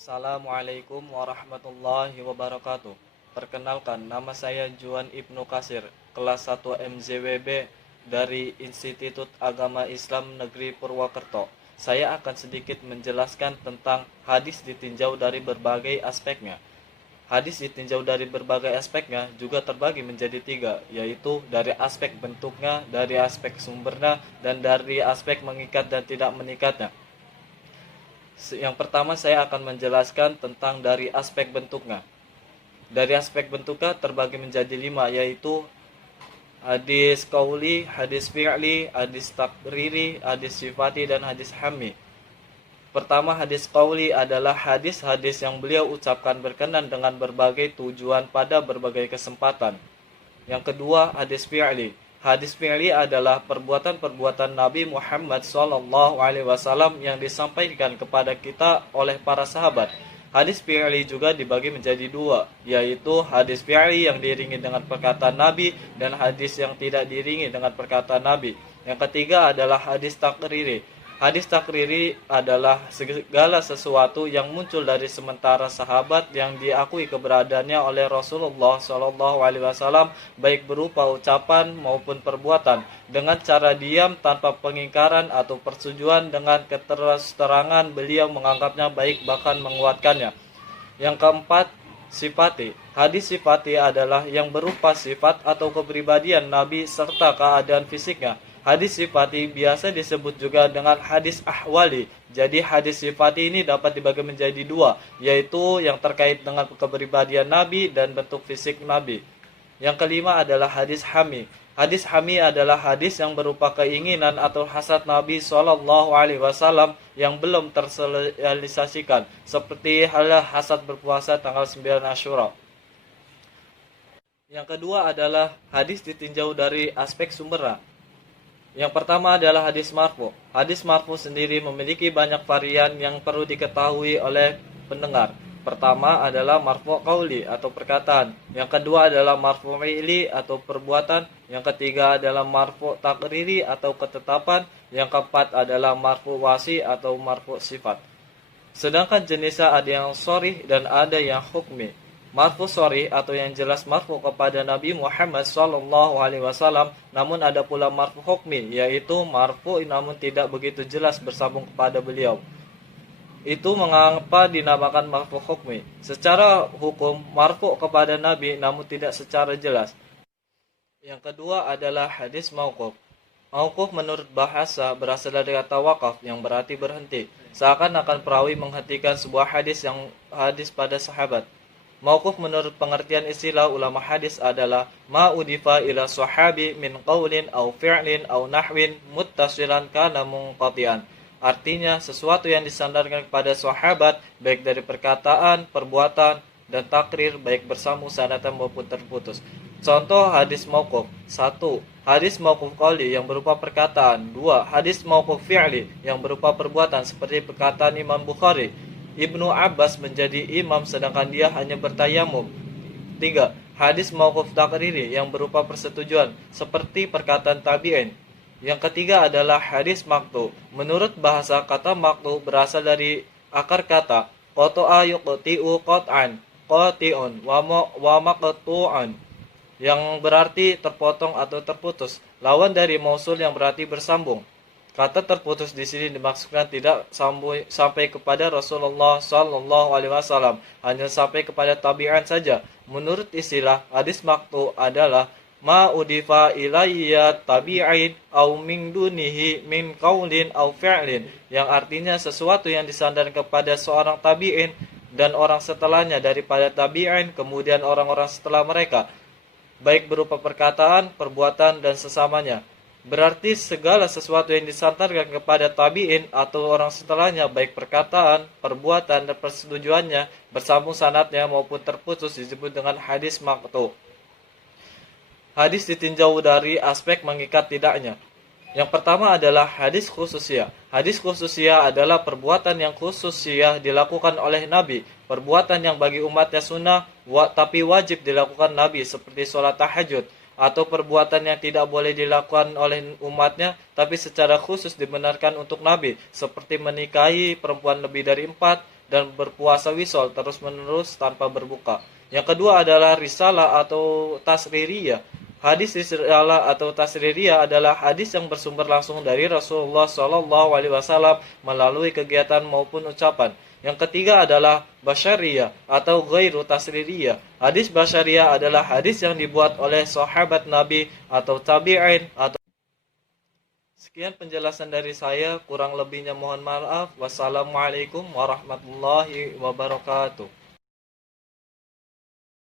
Assalamualaikum warahmatullahi wabarakatuh. Perkenalkan, nama saya Juan Ibnu Kasir, kelas 1 MZWB dari Institut Agama Islam Negeri Purwokerto. Saya akan sedikit menjelaskan tentang hadis ditinjau dari berbagai aspeknya. Hadis ditinjau dari berbagai aspeknya juga terbagi menjadi tiga, yaitu dari aspek bentuknya, dari aspek sumbernya, dan dari aspek mengikat dan tidak mengikatnya. Yang pertama saya akan menjelaskan tentang dari aspek bentuknya. Dari aspek bentuknya terbagi menjadi 5, yaitu hadis qauli, hadis fi'li, hadis takriri, hadis sifati, dan hadis hammi. Pertama, hadis qauli adalah hadis-hadis yang beliau ucapkan berkenan dengan berbagai tujuan pada berbagai kesempatan. Yang kedua, hadis fi'li. Hadis fi'li adalah perbuatan-perbuatan Nabi Muhammad SAW yang disampaikan kepada kita oleh para sahabat. Hadis fi'li juga dibagi menjadi dua, yaitu hadis fi'li yang diiringi dengan perkataan Nabi dan hadis yang tidak diiringi dengan perkataan Nabi. Yang ketiga adalah hadis takriri. Hadis takriri adalah segala sesuatu yang muncul dari sementara sahabat yang diakui keberadaannya oleh Rasulullah SAW, baik berupa ucapan maupun perbuatan, dengan cara diam tanpa pengingkaran atau persetujuan, dengan keterangan beliau menganggapnya baik bahkan menguatkannya. Yang keempat, sifati. Hadis sifati adalah yang berupa sifat atau kepribadian Nabi serta keadaan fisiknya. Hadis sifati biasa disebut juga dengan hadis ahwali. Jadi hadis sifati ini dapat dibagi menjadi dua, yaitu yang terkait dengan kepribadian Nabi dan bentuk fisik Nabi. Yang kelima adalah hadis hami. Hadis hami adalah hadis yang berupa keinginan atau hasad Nabi SAW yang belum terrealisasikan, seperti halnya hasad berpuasa tanggal 9 Asyura. Yang kedua adalah hadis ditinjau dari aspek sumbernya. Yang pertama adalah hadis marfu. Hadis marfu sendiri memiliki banyak varian yang perlu diketahui oleh pendengar. Pertama adalah marfu qauli atau perkataan. Yang kedua adalah marfu fi'li atau perbuatan. Yang ketiga adalah marfu takriri atau ketetapan. Yang keempat adalah marfu wasi atau marfu sifat. Sedangkan jenisnya ada yang sharih dan ada yang hukmi. Marfu sharih atau yang jelas marfu kepada Nabi Muhammad SAW, namun ada pula marfu hukmi, yaitu marfu namun tidak begitu jelas bersambung kepada beliau. Itu mengapa dinamakan marfu hukmi. Secara hukum marfu kepada Nabi namun tidak secara jelas. Yang kedua adalah hadis mauquf. Mauquf menurut bahasa berasal dari kata waqaf yang berarti berhenti. Seakan-akan perawi menghentikan sebuah hadis pada sahabat. Mauquf menurut pengertian istilah ulama hadis adalah ma udifa ila sahabi min qaulin au fi'lin au nahwin muttasilan kana munqati'an. Artinya sesuatu yang disandarkan kepada sahabat baik dari perkataan, perbuatan dan takrir baik bersambung sanatan maupun terputus. Contoh hadis mauquf: 1. Hadis mauquf qauli yang berupa perkataan. 2. Hadis mauquf fi'li yang berupa perbuatan seperti perkataan Imam Bukhari, Ibnu Abbas menjadi imam sedangkan dia hanya bertayamum. 3. Hadis mauquf takriri yang berupa persetujuan seperti perkataan tabi'in. Yang ketiga adalah hadis maqtu. Menurut bahasa, kata maqtu berasal dari akar kata qata'a yuqti'u qat'an, qati'un wa maqtu'an, yang berarti terpotong atau terputus. Lawan dari mausul yang berarti bersambung. Kata terputus di sini dimaksudkan tidak sampai kepada Rasulullah SAW, hanya sampai kepada tabi'an saja. Menurut istilah, hadis maqtu adalah ma udifa ilayya tabi'in au min dunihi min qaulin au fi'lin, yang artinya sesuatu yang disandar kepada seorang tabi'in dan orang setelahnya daripada tabi'in kemudian orang-orang setelah mereka, baik berupa perkataan, perbuatan dan sesamanya. Berarti segala sesuatu yang disandarkan kepada tabi'in atau orang setelahnya baik perkataan, perbuatan dan persetujuannya bersambung sanadnya maupun terputus disebut dengan hadis maqtu. Hadis ditinjau dari aspek mengikat tidaknya. Yang pertama adalah hadis khususiyah. Hadis khususiyah adalah perbuatan yang khususiyah dilakukan oleh Nabi, perbuatan yang bagi umatnya sunnah tapi wajib dilakukan Nabi seperti sholat tahajud, atau perbuatan yang tidak boleh dilakukan oleh umatnya tapi secara khusus dibenarkan untuk Nabi, seperti menikahi perempuan lebih dari 4, dan berpuasa wisol terus-menerus tanpa berbuka. Yang kedua adalah risalah atau tasririyah. Hadis risalah atau tasririyah adalah hadis yang bersumber langsung dari Rasulullah SAW melalui kegiatan maupun ucapan. Yang ketiga adalah basyariyah atau ghairu tasririyah. Hadis basyariyah adalah hadis yang dibuat oleh sahabat Nabi atau tabi'in atau. Sekian penjelasan dari saya, kurang lebihnya mohon maaf. Wassalamualaikum warahmatullahi wabarakatuh.